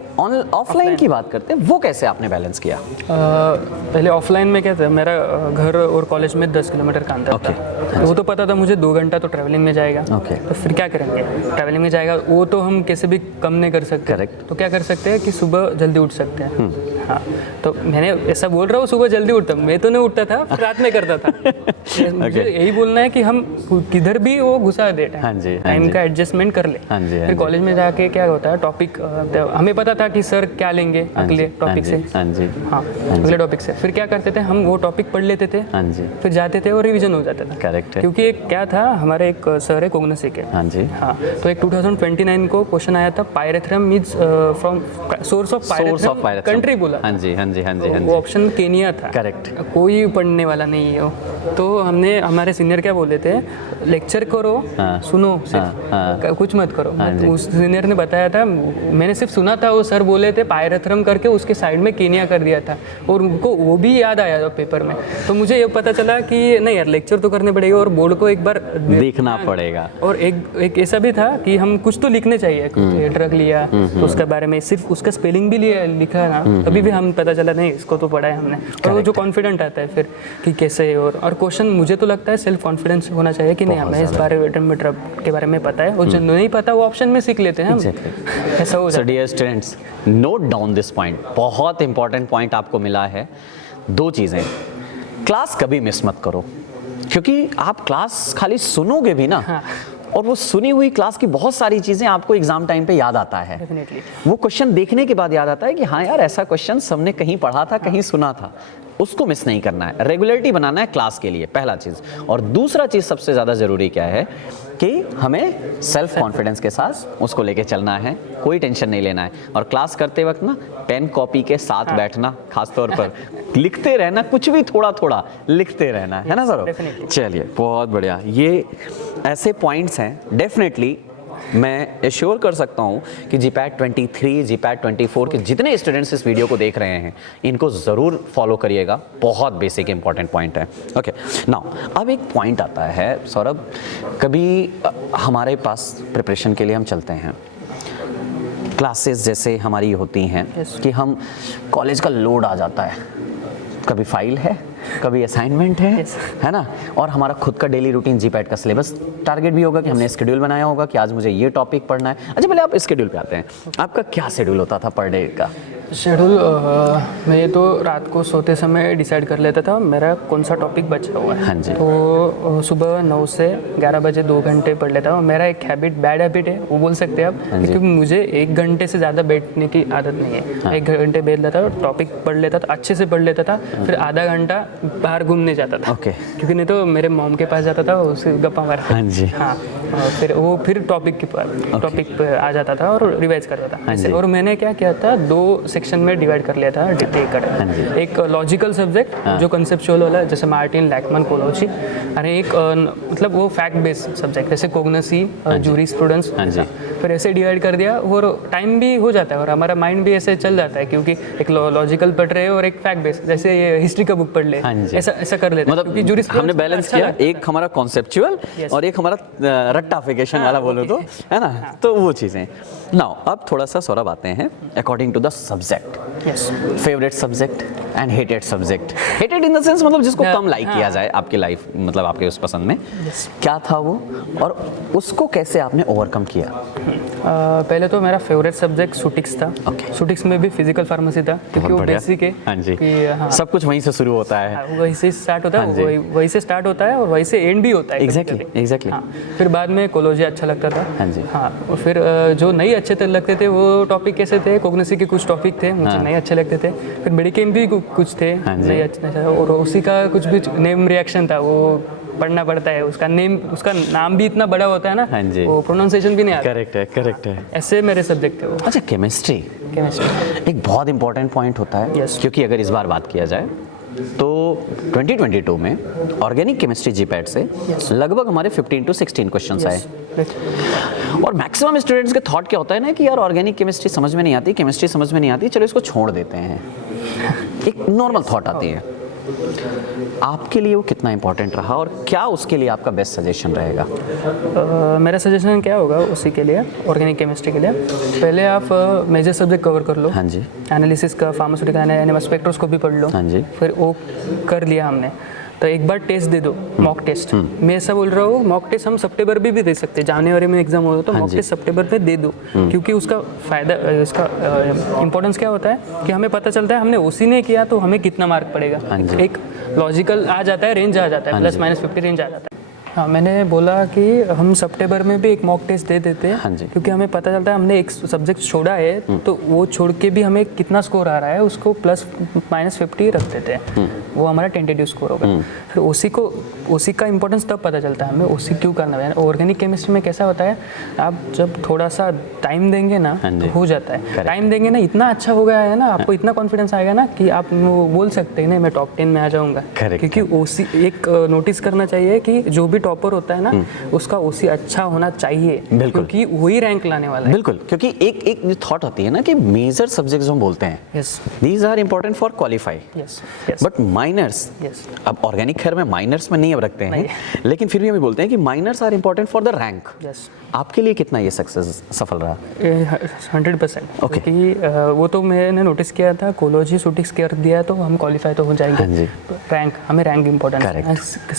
ऑफलाइन की बात करते हैं, वो कैसे आपने बैलेंस किया? पहले ऑफलाइन में क्या था, मेरा घर और कॉलेज में 10 किलोमीटर का अंतर Okay. था। वो तो पता था मुझे 2 घंटा तो ट्रैवलिंग में जाएगा। Okay. तो फिर क्या करेंगे, ट्रैवलिंग में जाएगा, वो तो हम कैसे भी कम नहीं कर सकते। Correct. तो क्या कर सकते हैं कि सुबह जल्दी उठ सकते हैं। हाँ, तो मैंने ऐसा बोल रहा हूँ, सुबह जल्दी उठता, मैं तो नहीं उठता था, फिर रात में करता था। मुझे यही बोलना है कि हम किधर भी वो घुसा दे हाँ जी, हाँ टाइम जी। का एडजस्टमेंट कर ले। हाँ जी, हाँ फिर जी। कॉलेज में जाके क्या होता है, टॉपिक हमें पता था कि सर क्या लेंगे अगले टॉपिक से। हाँ जी, हाँ, अगले टॉपिक से फिर क्या करते थे, हम वो टॉपिक पढ़ लेते थे, हाँ जी, फिर जाते थे और रिवीजन हो जाता था। करेक्ट है। क्योंकि एक क्या था, हमारे एक सर है कोग्नसी के। हाँ जी। हाँ, तो एक 2029 को क्वेश्चन आया था, pyrethrum means from source of Source of pyrethrum pyrethrum. Country बोला हाँ जी हाँ जी हाँ जी हाँ वो जी, ऑप्शन केनिया था। करेक्ट। कोई पढ़ने वाला नहीं है वो। तो हमने हमारे सीनियर क्या बोले थे, लेक्चर करो, हाँ, सुनो सिर्फ, कुछ मत करो। उस सीनियर ने बताया था, मैंने सिर्फ सुना था, वो सर बोले थे पायरेथ्रम करके उसके साइड में केनिया कर दिया था, और उनको वो भी याद आया पेपर में। तो मुझे ये पता चला कि नहीं यार, लेक्चर तो करने पड़ेगा और बोर्ड को एक बार देखना पड़ेगा। और एक ऐसा भी था कि हम कुछ तो लिखने चाहिए, कुछ ड्रग लिया तो उसके बारे में सिर्फ उसका स्पेलिंग भी लिखा ना, तभी भी हम पता चला नहीं इसको तो पढ़ा है हमने। और वो जो कॉन्फिडेंट आता है फिर कि कैसे, और क्वेश्चन मुझे तो लगता है सेल्फ कॉन्फिडेंस होना चाहिए कि नहीं हमें इस बारे में ड्रग के बारे में पता है, और जो नहीं पता वो ऑप्शन में सीख लेते हैं हम। ऐसा हो so dear students, note down this point, बहुत इंपॉर्टेंट पॉइंट आपको मिला है। दो चीज़ें, क्लास कभी मिस मत करो, क्योंकि आप क्लास खाली सुनोगे भी ना, हाँ। और वो सुनी हुई क्लास की बहुत सारी चीज़ें आपको एग्जाम टाइम पे याद आता है। डेफिनेटली वो क्वेश्चन देखने के बाद याद आता है कि हाँ यार, ऐसा क्वेश्चन हमने कहीं पढ़ा था, कहीं सुना था। उसको मिस नहीं करना है, रेगुलरिटी बनाना है क्लास के लिए, पहला चीज़। और दूसरा चीज़ सबसे ज़्यादा ज़रूरी क्या है कि हमें सेल्फ कॉन्फिडेंस के साथ उसको लेके चलना है, कोई टेंशन नहीं लेना है। और क्लास करते वक्त ना पेन कॉपी के साथ बैठना, खास तौर पर लिखते रहना, कुछ भी थोड़ा थोड़ा लिखते रहना है ना सर? चलिए, बहुत बढ़िया। ये ऐसे पॉइंट्स हैं, डेफिनेटली मैं एश्योर कर सकता हूँ कि जीपैट 23, जीपैट 24 के जितने स्टूडेंट्स इस वीडियो को देख रहे हैं, इनको ज़रूर फॉलो करिएगा। बहुत बेसिक इंपॉर्टेंट पॉइंट है। ओके, नाउ अब एक पॉइंट आता है सौरभ, कभी हमारे पास प्रिपरेशन के लिए हम चलते हैं, क्लासेस जैसे हमारी होती हैं कि हम कॉलेज का लोड आ जाता है, कभी फाइल है, कभी असाइनमेंट है ना, और हमारा खुद का डेली रूटीन जीपैट का सिलेबस टारगेट भी होगा कि हमने शेड्यूल बनाया होगा कि आज मुझे ये टॉपिक पढ़ना है। अच्छा, पहले आप इस शेड्यूल पे आते हैं, आपका क्या शेड्यूल होता था पर डे का? शेड्यूल मैं तो रात को सोते समय डिसाइड कर लेता था मेरा कौन सा टॉपिक बचा हुआ है। हाँ जी। तो सुबह 9 से 11 बजे 2 घंटे पढ़ लेता हूँ। मेरा एक हैबिट, बैड हैबिट है वो बोल सकते हैं आप, क्योंकि मुझे 1 घंटे से ज़्यादा बैठने की आदत नहीं है। हाँ। 1 घंटे बैठ लेता था, टॉपिक पढ़ लेता था, अच्छे से पढ़ लेता था, फिर आधा घंटा बाहर घूमने जाता था। ओके। क्योंकि नहीं तो मेरे मॉम के पास जाता था, उससे गप्पा मारता। हाँ जी। हाँ, फिर टॉपिक पे आ जाता था और रिवाइज करता था। और मैंने क्या किया था, 2 सेक्शन में डिवाइड कर लिया था। एक लॉजिकल सब्जेक्ट जो कंसेप्चुअल वाला, जैसे मार्टिन, लैकमन, कोलोची, और एक मतलब वो फैक्ट बेस्ड सब्जेक्ट जैसे कोग्निसी, जूरिस्प्रूडेंस। फिर ऐसे डिवाइड कर दिया, और टाइम भी हो जाता है और हमारा माइंड भी ऐसे चल जाता है, क्योंकि एक लॉजिकल पढ़ रहे हो और एक फैक्ट बेस्ड, जैसे हिस्ट्री का बुक पढ़ ले, ऐसा कर लेते हैं। मतलब क्योंकि हमने बैलेंस किया, एक हमारा कॉन्सेप्चुअल और एक हमारा रट्टाफिकेशन वाला बोलो तो, है ना? तो वो चीज़ें। नाउ अब थोड़ा सा सौरभ आते हैं according to the subject, favourite subject and hated subject. Hated in the sense मतलब जिसको कम लाइक किया जाए आपकी लाइफ, मतलब आपके उस पसंद में क्या था वो, और उसको कैसे आपने ओवरकम किया? पहले तो मेरा फेवरेट सब्जेक्ट सुटिक्स था। सुटिक्स में भी फिजिकल फार्मेसी था, क्योंकि वो बेसिक है। हाँ जी। सब कुछ वहीं से शुरू होता है, वहीं से स्टार्ट होता है, वहीं से स्टार्ट होता है और वहीं से एंड भी होता है। एग्जैक्टली। फिर बाद में कोलोजी अच्छा लगता था। हाँ जी। हाँ, और फिर जो नहीं अच्छे लगते थे वो टॉपिक कैसे थे, कोग्निसी के कुछ टॉपिक थे मुझे नहीं अच्छे लगते थे। फिर मेडिकेम भी कुछ थे नहीं अच्छे, और उसी का कुछ भी नेम रिएक्शन था, वो पढ़ना पड़ता है। उसका नाम भी इतना बड़ा होता है ना, वो प्रोनाउंसिएशन भी नहीं आता। करेक्ट है। ऐसे मेरे सब्जेक्ट थे वो। अच्छा, केमिस्ट्री एक बहुत इंपॉर्टेंट पॉइंट होता है, क्योंकि अगर इस बार बात किया जाए तो 2022 में ऑर्गेनिक केमिस्ट्री जीपैट से लगभग हमारे 15 to 16 क्वेश्चंस आए। और मैक्सिमम स्टूडेंट्स के थॉट क्या होता है ना कि यार ऑर्गेनिक केमिस्ट्री समझ में नहीं आती, केमिस्ट्री समझ में नहीं आती, चलो इसको छोड़ देते हैं। एक नॉर्मल थॉट आती है। आपके लिए वो कितना इंपॉर्टेंट रहा, और क्या उसके लिए आपका बेस्ट सजेशन रहेगा? मेरा सजेशन क्या होगा उसी के लिए, ऑर्गेनिक केमिस्ट्री के लिए, पहले आप मेजर सब्जेक्ट कवर कर लो। हाँ जी। एनालिसिस का, फार्मास्यूटिकल एनिमल स्पेक्ट्रोस्कोपी पढ़ लो। हाँ जी। फिर वो कर लिया हमने, तो एक बार टेस्ट दे दो, मॉक टेस्ट। मैं ऐसा बोल रहा हूँ, मॉक टेस्ट हम सितंबर में भी दे सकते हैं, जनवरी में एग्जाम हो तो मॉक टेस्ट सितंबर में दे दो, क्योंकि उसका फ़ायदा, इसका इंपॉर्टेंस क्या होता है कि हमें पता चलता है हमने उसी ने किया तो हमें कितना मार्क पड़ेगा। एक लॉजिकल आ जाता है, रेंज आ जाता है, +-50 रेंज आ जाता है। हाँ, मैंने बोला कि हम सितंबर में भी एक मॉक टेस्ट दे देते हैं। हाँ जी। क्योंकि हमें पता चलता है हमने एक सब्जेक्ट छोड़ा है तो वो छोड़ के भी हमें कितना स्कोर आ रहा है उसको ±50 रख देते हैं। वो हमारा टेंटेटिव स्कोर होगा। फिर उसी का इंपॉर्टेंस तब पता चलता है हमें उसी क्यों करना है। ऑर्गेनिक केमिस्ट्री में कैसा होता है, आप जब थोड़ा सा टाइम देंगे ना तो हो जाता है। टाइम देंगे ना, इतना अच्छा हो गया है ना, आपको इतना कॉन्फिडेंस आएगा ना कि आप वो बोल सकते हैं ना मैं टॉप 10 में आ जाऊंगा। क्योंकि ओसी एक नोटिस करना चाहिए कि जो भी टॉपर होता है ना उसका ओसी अच्छा होना चाहिए, क्योंकि वही रैंक लाने वाला है। बिल्कुल, क्योंकि एक जो थॉट होती है ना कि मेजर सब्जेक्ट्स जो हम बोलते हैं, yes, these are important for qualify, yes, yes, but minors, yes, अब ऑर्गेनिक खैर में माइनर्स में नहीं अब रखते हैं, लेकिन फिर भी हम बोलते हैं कि minors are important for the rank. Yes, आपके लिए कितना ये सक्सेस सफल रहा? 100%। Okay. क्योंकि वो तो मैंने नोटिस किया था, कोलॉजी शूटिंग्स कर दिया तो हम क्वालिफाई तो हो जाएंगे। हाँ जी। रैंक, हमें रैंक इंपॉर्टेंट है, Correct.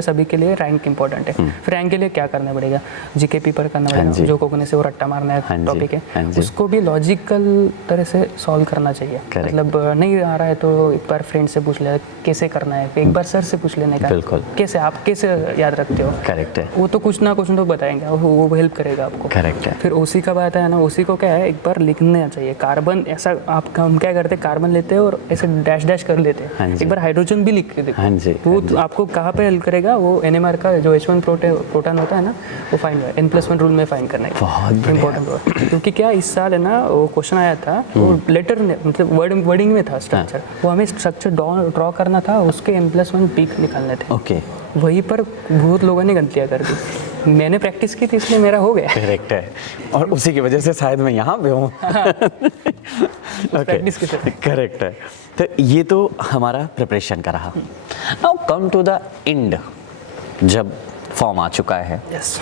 सभी के लिए रैंक इंपॉर्टेंट है। फिर रैंक के लिए क्या करना पड़ेगा, जीके पेपर करना हाँ पड़ेगा, जी। जो कोकने से वो रट्टा मारना हाँ है जी, टॉपिक हाँ है, जी। उसको भी लॉजिकल तरह से सॉल्व करना चाहिए। Correct. मतलब नहीं आ रहा है तो एक बार फ्रेंड से पूछ ले कैसे करना है, एक बार सर से पूछ लेने का, बिल्कुल। कैसे आप कैसे याद रखते हो। करेक्ट है, वो तो कुछ ना कुछ तो बताएंगे, वो हेल्प करेगा आपको। करेक्ट है। फिर ओसी का बात है ना, ओसी को क्या है एक बार लिखना चाहिए। कार्बन ऐसा आप हम क्या करते हैं, कार्बन लेते हैं और ऐसे डैश डैश कर लेते हाँ हैं। जी। एक बार हाइड्रोजन भी लिख के देखो। हाँ जी, वो हाँ जी। तो आपको कहाँ पे हेल्प करेगा, वो NMR का जो H1 प्रोटॉन होता है ना, वो फाइंड N+1 रूल में फाइंड करना है। बहुत बढ़िया। इंपॉर्टेंट हुआ, क्योंकि क्या इस साल है ना वो क्वेश्चन आया था, वो लेटर मतलब वर्डिंग में था स्ट्रक्चर, वो हमें स्ट्रक्चर ड्रॉ करना था, उसके N+1 पीक निकालने थे। ओके, वहीं पर बहुत लोगों ने गलतियाँ कर दी। मैंने प्रैक्टिस की थी इसलिए मेरा हो गया। करेक्ट है, और उसी की वजह से शायद मैं यहाँ पे हूँ। प्रैक्टिस के साथ। करेक्ट है। तो ये तो हमारा प्रिपरेशन का रहा। Now come to the end, जब फॉर्म आ चुका है, यस,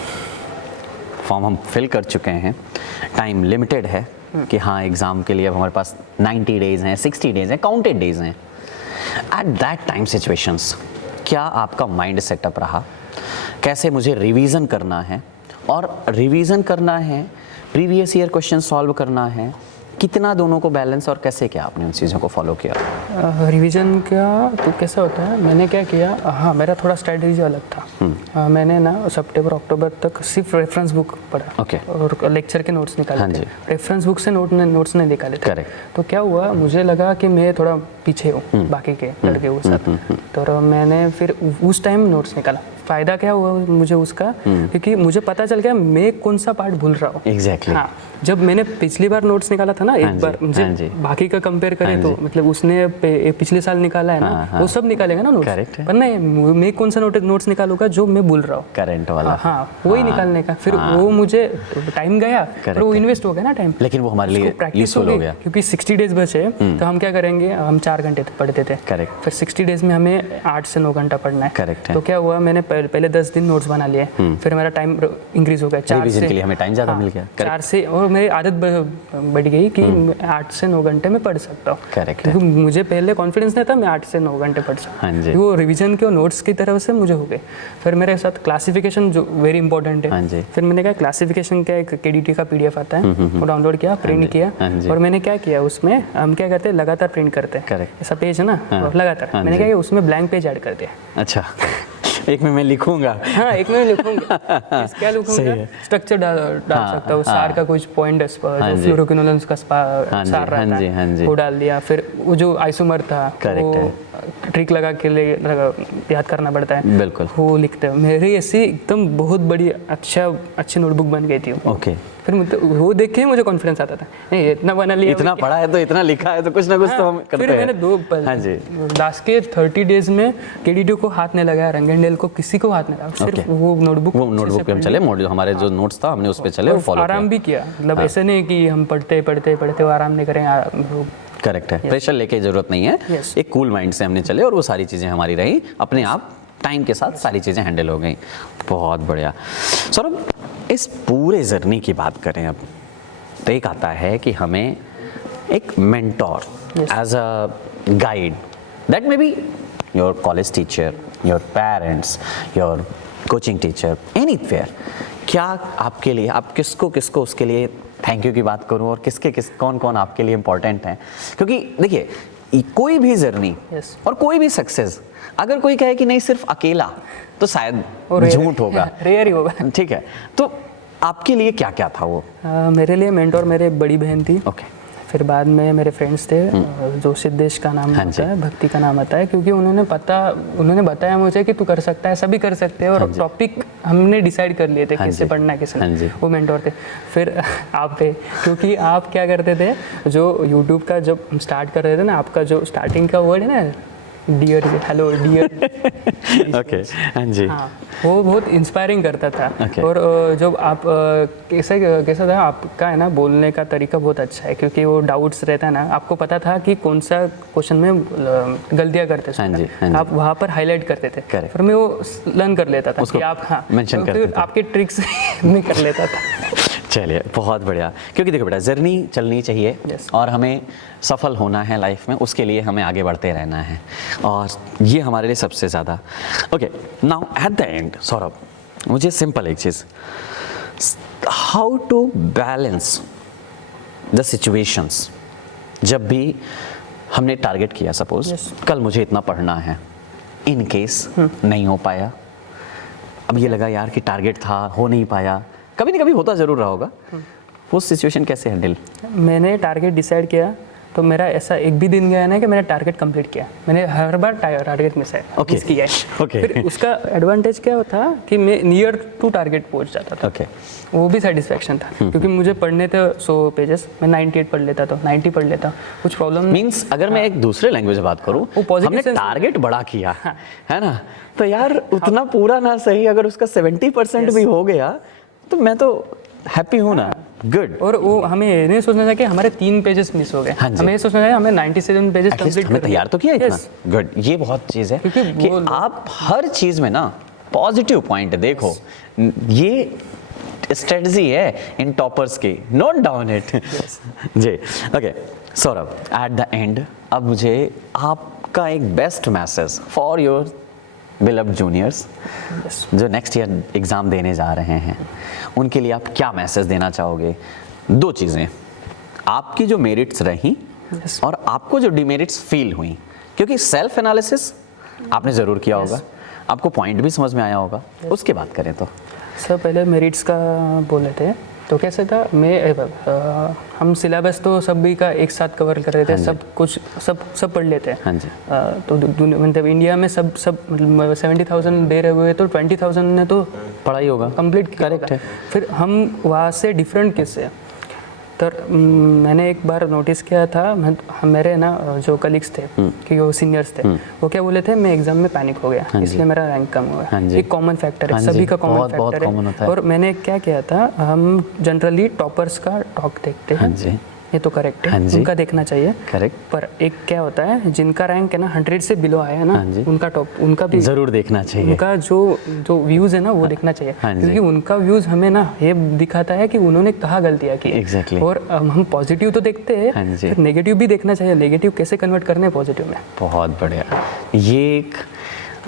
फॉर्म हम फिल कर चुके हैं, टाइम लिमिटेड है कि हाँ एग्ज़ाम के लिए अब हमारे पास 90 डेज़ हैं, 60 डेज़ हैं, काउंटेड डेज़ हैं। एट दैट टाइम सिचुएशंस क्या आपका माइंड सेटअप रहा, कैसे मुझे रिवीजन करना है, और रिवीजन करना है, प्रीवियस ईयर क्वेश्चन सॉल्व करना है, कितना दोनों को बैलेंस, और कैसे क्या आपने उन चीज़ों को फॉलो किया? रिवीजन क्या तो कैसा होता है, मैंने क्या किया, हाँ मेरा थोड़ा स्ट्रेटजी अलग था। मैंने ना सितंबर अक्टूबर तक सिर्फ रेफरेंस बुक पढ़ा। Okay. और लेक्चर के नोट्स निकाले हाँ थे। जी। रेफरेंस बुक से नोट्स नहीं निकाले थे। Correct. तो क्या हुआ, मुझे लगा कि मैं थोड़ा पीछे हूँ बाकी के लड़के के साथ। तो मैंने फिर उस टाइम नोट्स निकाला। फ़ायदा क्या हुआ मुझे उसका, क्योंकि मुझे पता चल गया मैं कौन सा पार्ट भूल रहा हूँ। एग्जैक्टली। हाँ, जब मैंने पिछली बार नोट्स निकाला था ना, हाँ एक जी, बार मुझे हाँ जी। बाकी का कंपेयर करें हाँ तो जी। मतलब उसने पिछले साल निकाला है ना, हाँ, हाँ। वो सब निकालेगा ना Correct नोट्स, है। पर नहीं मैं कौन सा नोट्स निकालूंगा जो मैं भूल रहा हूँ। करंट वाला। हाँ, वही निकालने का। फिर वो मुझे टाइम गया, पर वो है। इन्वेस्ट हो गया ना टाइम, लेकिन वो हमारे लिए प्रैक्टिस यूजफुल हो गई। गया। क्योंकि 60 डेज बचे तो हम क्या करेंगे, हम 4 घंटे पढ़ते थे। Correct. फिर 60 डेज में हमें 8 से 9 घंटा पढ़ना है। Correct है। तो क्या हुआ, मैंने पहले 10 दिन नोट्स बना लिए, फिर मेरा टाइम इंक्रीज हो गया 4 रिवीजन से। के लिए हमें टाइम ज़्यादा मिल गया। 4 से, और मेरी आदत बढ़ गई कि 8 से 9 घंटे में पढ़ सकता हूँ। Correct है। क्योंकि मुझे पहले कॉन्फिडेंस नहीं था मैं 8 से 9 घंटे पढ़ सकता हाँ जी। वो रिवीजन के और नोट्स की तरफ से मुझे हो गए। फिर मेरे साथ क्लासिफिकेशन जो वेरी इंपॉर्टेंट हाँ है। जी। फिर मैंने क्या, क्लासिफिकेशन का एक KDT का PDF आता है, वो डाउनलोड किया, प्रिंट किया, हाँ जी। और मैंने क्या किया उसमें, हम क्या करते हैं लगातार प्रिंट करते हैं। Correct. ऐसा पेज है ना, हाँ। और लगातार हाँ मैंने जी। क्या किया उसमें ब्लैंक पेज ऐड कर दिया। अच्छा, एक में मैं लिखूंगा। हाँ, एक में लिखूंगा क्या सही लिखूंगा, है। स्ट्रक्चर डाल हाँ, सकता हूँ, हाँ। सार का कुछ पॉइंट हाँ जो जी। फ्लोरोक्विनोलेंस का हाँ जी, सार हाँ रहता जी, हाँ जी। है वो डाल दिया। फिर वो जो आइसोमर था Correct वो ट्रिक लगा के लिए याद करना पड़ता है, बिल्कुल। वो लिखते हैं। मेरी ऐसी एकदम बहुत बड़ी अच्छी नोटबुक बन गई थी वो। ओके। फिर वो देख के मुझे कॉन्फिडेंस आता था, नहीं इतना बना लिया, इतना पढ़ा है तो इतना लिखा है तो कुछ ना कुछ तो हम करते फिर हैं। मैंने हाँ जी। लास्ट के 30 डेज में KDT को हाथ नहीं लगाया, रंगेंडेल को किसी को हाथ नहीं लगाया, सिर्फ Okay. वो नोटबुक पे हम चले, मॉड्यूल हमारे जो नोट्स था हमने उस पे चले, वो फॉलो आराम भी किया। मतलब ऐसे नहीं कि हम पढ़ते वो आराम नहीं करें। करेक्ट है। प्रेशर लेके जरूरत नहीं है। Yes. एक कूल माइंड से हमने चले और वो सारी चीज़ें हमारी रही, अपने आप टाइम के साथ सारी चीज़ें हैंडल हो गई। बहुत बढ़िया। सौरभ, इस पूरे जर्नी की बात करें अब, तो एक आता है कि हमें एक mentor as a guide, that may be your college teacher, your parents, your coaching teacher, anywhere, क्या आपके लिए, आप किसको उसके लिए थैंक यू की बात करूं, और कौन आपके लिए इंपॉर्टेंट हैं? क्योंकि देखिए कोई भी जर्नी Yes. और कोई भी सक्सेस, अगर कोई कहे कि नहीं सिर्फ अकेला, तो शायद झूठ होगा, रेयर ही होगा। ठीक है। तो आपके लिए क्या क्या था वो? मेरे लिए मेंटोर मेरे बड़ी बहन थी। ओके। फिर बाद में मेरे फ्रेंड्स थे, जो सिद्धेश का नाम हाँ आता है, भक्ति का नाम आता है, क्योंकि उन्होंने बताया मुझे कि तू कर सकता है, सभी कर सकते हैं, और टॉपिक हमने डिसाइड कर लिए थे किससे पढ़ना है किससे नहीं। वो मेंटोर थे। फिर आप थे, क्योंकि आप क्या करते थे, जो यूट्यूब का जब हम स्टार्ट कर रहे थे ना, आपका जो स्टार्टिंग का वर्ड है ना, डियर, हेलो डियर, ओके, हाँ जी, हाँ, वो बहुत इंस्पायरिंग करता था। Okay. और जब आप कैसा था आपका, है ना, बोलने का तरीका बहुत अच्छा है, क्योंकि वो डाउट्स रहता है ना, आपको पता था कि कौन सा क्वेश्चन में गलतियाँ करते थे, हाँ जी, हाँ जी। आप वहाँ पर हाईलाइट करते थे। Correct. फिर मैं वो लर्न कर लेता था उसको कि आप, हाँ, mention तो करते फिर थे। आपके ट्रिक्स में कर लेता था। चलिए बहुत बढ़िया। क्योंकि देखो बेटा, जर्नी चलनी चाहिए Yes. और हमें सफल होना है लाइफ में, उसके लिए हमें आगे बढ़ते रहना है, और ये हमारे लिए सबसे ज़्यादा। Okay, now at the end Saurabh, मुझे सिंपल एक चीज़, how to balance the situations, जब भी हमने टारगेट किया, सपोज Yes. कल मुझे इतना पढ़ना है, इन केस नहीं हो पाया, अब ये लगा यार कि टारगेट था, हो नहीं पाया, कभी ना कभी होता ज़रूर रहा होगा, वो सिचुएशन कैसे हैंडल? मैंने टारगेट डिसाइड किया, तो मेरा ऐसा एक भी दिन गया ना कि मैंने टारगेट कंप्लीट किया। मैंने हर बार टारगेट मिस Okay. किया है। Okay. फिर उसका एडवांटेज क्या था कि मैं नियर टू टारगेट पहुंच जाता था। ओके, वो भी सेटिस्फेक्शन था, क्योंकि मुझे पढ़ने थे 100 पेजेस, मैं 98 पढ़ लेता था, 90 पढ़ लेता, कुछ प्रॉब्लम नहीं। मीन्स अगर मैं एक दूसरे लैंग्वेज में बात करूं, वो positive हमने sense- टारगेट बड़ा किया है ना, तो यार उतना पूरा ना सही, अगर उसका 70% भी हो गया तो मैं तो हैप्पी हूं ना। गुड। और वो हमें ये नहीं सोचना था कि हमारे 3 पेजेस मिस हो गए, हाँ जी। हमें ये सोचना था हमें 97 पेजेस एटलीस्ट कंप्लीट हमें तैयार तो किया इतना। Yes. गुड, ये बहुत चीज़ है क्योंकि कि वो आप हर चीज़ में ना पॉजिटिव पॉइंट देखो, ये स्ट्रेटजी है इन टॉपर्स की, नोट डाउन इट। जी, okay Saurabh, at the end अब मुझे आपका एक best message for your beloved juniors Yes. जो नेक्स्ट ईयर एग्ज़ाम देने जा रहे हैं, उनके लिए आप क्या मैसेज देना चाहोगे? 2 चीज़ें, आपकी जो मेरिट्स रहीं Yes. और आपको जो डिमेरिट्स फील हुई, क्योंकि सेल्फ एनालिसिस आपने ज़रूर किया होगा, आपको पॉइंट भी समझ में आया होगा, उसके बात करें तो। सर पहले मेरिट्स का बोले थे, तो कैसे था, हम सिलेबस तो सभी का एक साथ कवर कर रहे थे, सब कुछ सब पढ़ लेते हैं। हाँ जी। तो मतलब इंडिया में सब 70,000 दे रहे हुए, तो 20,000 ने तो पढ़ाई होगा, कंप्लीट किया करेक्ट होगा। है। फिर हम वहाँ से डिफरेंट किससे, तो मैंने एक बार नोटिस किया था, मेरे ना जो कलीग्स थे, कि वो सीनियर्स थे, वो क्या बोले थे, मैं एग्जाम में पैनिक हो गया, इसलिए मेरा रैंक कम हुआ। हाँ जी। एक कॉमन फैक्टर है, हाँ सभी जी, का कॉमन बहुत फैक्टर common होता है। और मैंने क्या किया था, हम जनरली टॉपर्स का टॉक देखते हैं, हाँ जी। ये तो करेक्ट हाँ है, जी। उनका देखना चाहिए। करेक्ट। पर एक क्या होता है, जिनका रैंक है ना 100 से बिलो आया है ना, हाँ जी। उनका टॉप, उनका भी ज़रूर देखना चाहिए। उनका जो व्यूज़ है ना, वो देखना चाहिए, हाँ जी। क्योंकि उनका व्यूज़ हमें ना ये दिखाता है कि उन्होंने कहाँ गलतियाँ की। Exactly. और हम पॉजिटिव तो देखते हैं, हाँ जी। फिर नेगेटिव भी देखना चाहिए, नेगेटिव कैसे कन्वर्ट करने हैं पॉजिटिव में। बहुत बढ़िया, ये एक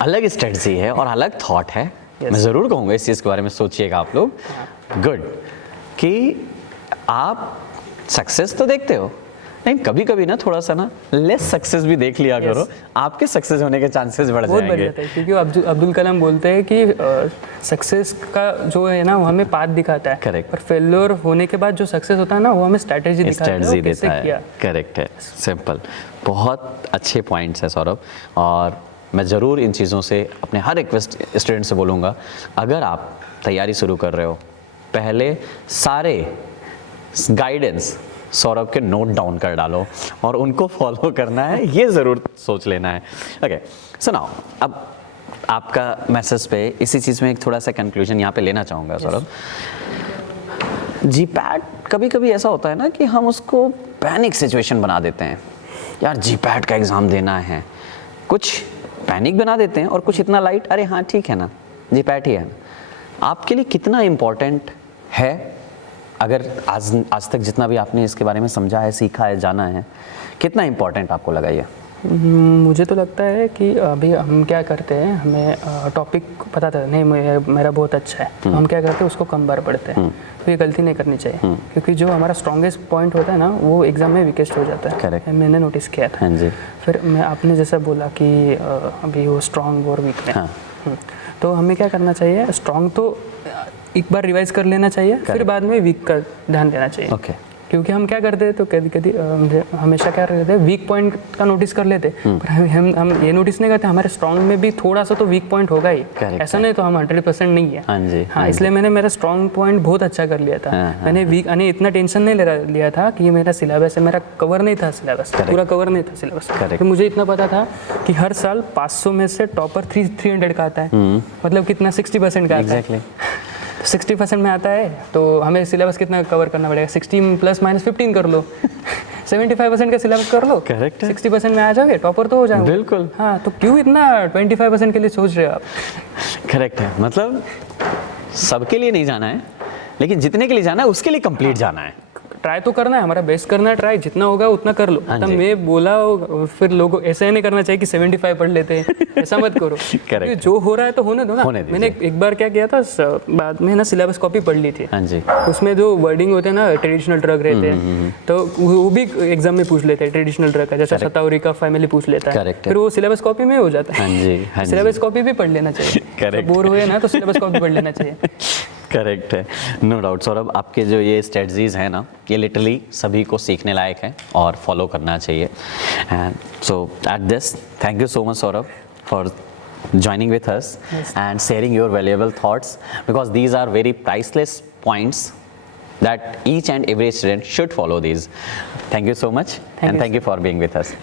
अलग स्ट्रेटजी है और अलग थॉट है। मैं ज़रूर कहूँगा इस चीज़ के बारे में सोचिएगा आप लोग। गुड, कि आप सक्सेस तो देखते हो, नहीं कभी कभी ना थोड़ा सा ना लेस सक्सेस भी देख लिया करो, आपके सक्सेस होने के चांसेस बढ़ बहुत जाएंगे। बढ़िया था, क्योंकि अब्दुल कलाम बोलते हैं कि सक्सेस का जो है ना, वो हमें पाथ दिखाता है। Correct. पर फेलियर होने के बाद जो सक्सेस होता है ना, वो हमें स्ट्रैटेजी दिखाता है, स्ट्रेटजी वो कैसे देता किया। है। करेक्ट है, सिंपल। बहुत अच्छे पॉइंट्स हैं सौरभ, और मैं ज़रूर इन चीज़ों से अपने हर रिक्वेस्ट स्टूडेंट से बोलूँगा, अगर आप तैयारी शुरू कर रहे हो, पहले सारे गाइडेंस सौरभ के नोट डाउन कर डालो और उनको फॉलो करना है, ये ज़रूर सोच लेना है। ओके, सुनाओ, अब आपका मैसेज पे इसी चीज़ में एक थोड़ा सा कंक्लूजन यहाँ पे लेना चाहूँगा सौरभ। जीपैट कभी कभी ऐसा होता है ना कि हम उसको पैनिक सिचुएशन बना देते हैं, यार जीपैट का एग्ज़ाम देना है, कुछ पैनिक बना देते हैं और कुछ इतना लाइट, अरे हाँ ठीक है ना, जीपैट ही है ना। आपके लिए कितना इम्पोर्टेंट है, अगर आज तक जितना भी आपने इसके बारे में समझा है, सीखा है, जाना है, कितना इम्पोर्टेंट आपको लगा ये? मुझे तो लगता है कि अभी हम क्या करते हैं, हमें टॉपिक पता था नहीं मेरा बहुत अच्छा है, तो हम क्या करते हैं उसको कम बार पढ़ते हैं। तो ये गलती नहीं करनी चाहिए, क्योंकि जो हमारा स्ट्रॉन्गेस्ट पॉइंट होता है ना वो एग्जाम में वीकेस्ट हो जाता है। Correct. मैंने नोटिस किया था। हाँ जी। फिर मैं आपने जैसा बोला कि अभी वो स्ट्रॉन्ग और वीक में, हाँ। तो हमें क्या करना चाहिए, स्ट्रॉन्ग तो एक बार रिवाइज कर लेना चाहिए, फिर बाद में वीक का ध्यान देना चाहिए। ओके। क्योंकि हम क्या करते हैं तो कभी कभी हमेशा क्या करते हैं वीक पॉइंट का नोटिस कर लेते, पर हम ये नोटिस नहीं करते हमारे स्ट्रॉन्ग में भी थोड़ा सा तो वीक पॉइंट होगा ही। Correct. ऐसा नहीं तो हम 100% नहीं है। हाँ जी। हाँ, इसलिए मैंने मेरा स्ट्रॉन्ग पॉइंट बहुत अच्छा कर लिया था। मैंने वीक इतना टेंशन नहीं लिया था कि ये मेरा सिलेबस है, मेरा कवर नहीं था सिलेबस, पूरा कवर नहीं था सिलेबस। तो मुझे इतना पता था कि हर साल 500 में से टॉपर 300 का आता है, मतलब कितना 60% का आता है। 60% में आता है तो हमें सिलेबस कितना कवर करना पड़ेगा, 16 प्लस माइनस 15 कर लो 75% का सिलेबस कर लो। करेक्ट है। 60% में आ जाओगे, टॉपर तो हो जाओगे। बिल्कुल। हाँ, तो क्यों इतना 25% के लिए सोच रहे हो आप? करेक्ट है, मतलब सबके लिए नहीं जाना है, लेकिन जितने के लिए जाना है उसके लिए कंप्लीट जाना है। ट्राई तो करना है, हमारा बेस्ट करना है, ट्राई जितना होगा उतना कर लो। हाँ तब जी। मैं बोला फिर लोगों ऐसा ही नहीं करना चाहिए कि 75 पढ़ लेते हैं, ऐसा मत करो। क्योंकि जो हो रहा है तो होने दो ना। होने दीजिए। मैंने एक बार क्या किया था, बाद में ना सिलेबस कॉपी पढ़ ली थी। हाँ जी। उसमें जो वर्डिंग होते हैं ना, ट्रेडिशनल ड्रग रहते हैं, तो वो भी एग्जाम में पूछ लेते हैं ट्रेडिशनल ड्रग का, जैसे शतावरी का फैमिली पूछ लेता है। Correct है। फिर वो सिलेबस कॉपी में हो जाता हाँ है। जी, हाँ जी। सिलेबस कॉपी भी पढ़ लेना चाहिए। Correct। बोर हुए ना तो सिलेबस कॉपी पढ़ लेना चाहिए। करेक्ट है, नो डाउट सौरभ, आपके जो ये स्ट्रेटजीज हैं ना, ये लिटरली सभी को सीखने लायक है और फॉलो करना चाहिए। And so at this, thank you so much Saurabh for joining with us and sharing your valuable thoughts, because these are very priceless points that each and every student should follow these. Thank you so much, and thank you for being with us.